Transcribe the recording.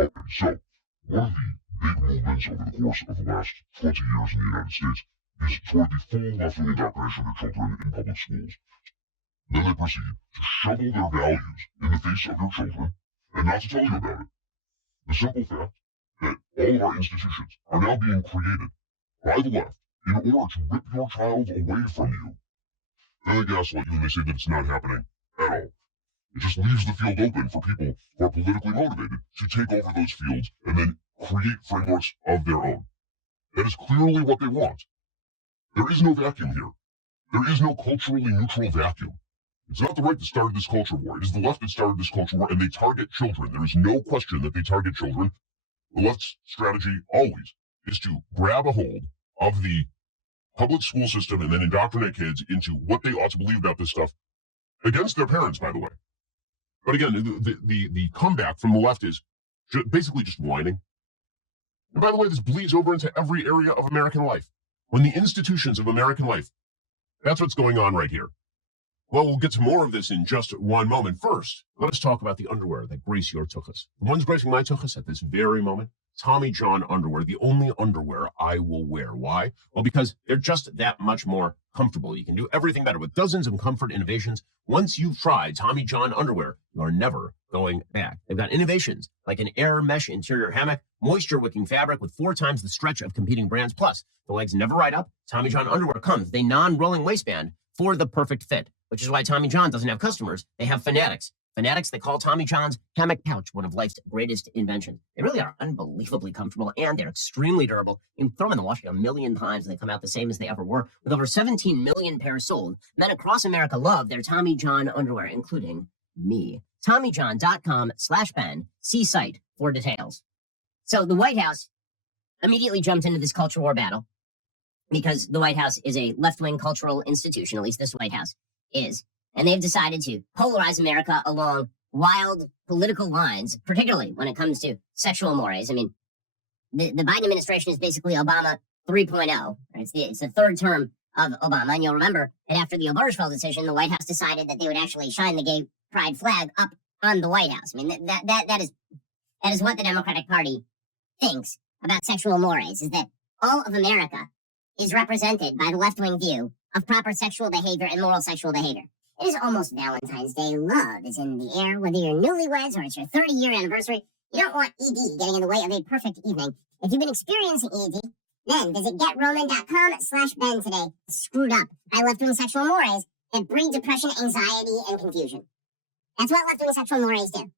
Okay, so one of the big movements over the course of the last 20 years in the United States is toward the full left-wing indoctrination of your children in public schools. Then they proceed to shovel their values in the face of your children and not to tell you about it. The simple fact that all of our institutions are now being created by the left in order to rip your child away from you. Then they gaslight you and they say that it's not happening at all. It just leaves the field open for people who are politically motivated to take over those fields and then create frameworks of their own. That is clearly what they want. There is no vacuum here. There is no culturally neutral vacuum. It's not the right that started this culture war. It is the left that started this culture war, and they target children. There is no question that they target children. The left's strategy always is to grab a hold of the public school system and then indoctrinate kids into what they ought to believe about this stuff against their parents, by the way. But again, the comeback from the left is basically just whining. And by the way, this bleeds over into every area of American life. When the institutions of American life, that's what's going on right here. Well, we'll get to more of this in just one moment. First, let us talk about the underwear that grace your tuchus. The ones gracing my tuchus at this very moment, Tommy John underwear, the only underwear I will wear. Why? Well, because they're just that much more comfortable. You can do everything better with dozens of comfort innovations. Once you've tried Tommy John underwear, you're never going back. They've got innovations like an air mesh interior hammock, moisture-wicking fabric with 4 times the stretch of competing brands. Plus, the legs never ride up. Tommy John underwear comes with a non-rolling waistband for the perfect fit, which is why Tommy John doesn't have customers. They have fanatics. Fanatics that call Tommy John's hammock pouch one of life's greatest inventions. They really are unbelievably comfortable, and they're extremely durable. You can throw them in the washing a million times, and they come out the same as they ever were. With over 17 million pairs sold, men across America love their Tommy John underwear, including me. TommyJohn.com/Ben. See site for details. So the White House immediately jumped into this culture war battle because the White House is a left-wing cultural institution, at least this White House is. And they've decided to polarize America along wild political lines, particularly when it comes to sexual mores. I mean, the Biden administration is basically Obama 3.0. Right? It's the third term of Obama. And you'll remember that after the Obergefell decision, the White House decided that they would actually shine the gay pride flag up on the White House. I mean, that is what the Democratic Party thinks about sexual mores, is that all of America is represented by the left-wing view of proper sexual behavior and moral sexual behavior. It is almost Valentine's Day. Love is in the air, whether you're newlyweds or it's your 30-year anniversary. You don't want ED getting in the way of a perfect evening. If you've been experiencing ED, then visit GetRoman.com/Ben today. Screwed up by left-wing sexual mores that breed depression, anxiety, and confusion. That's what left-wing sexual mores do.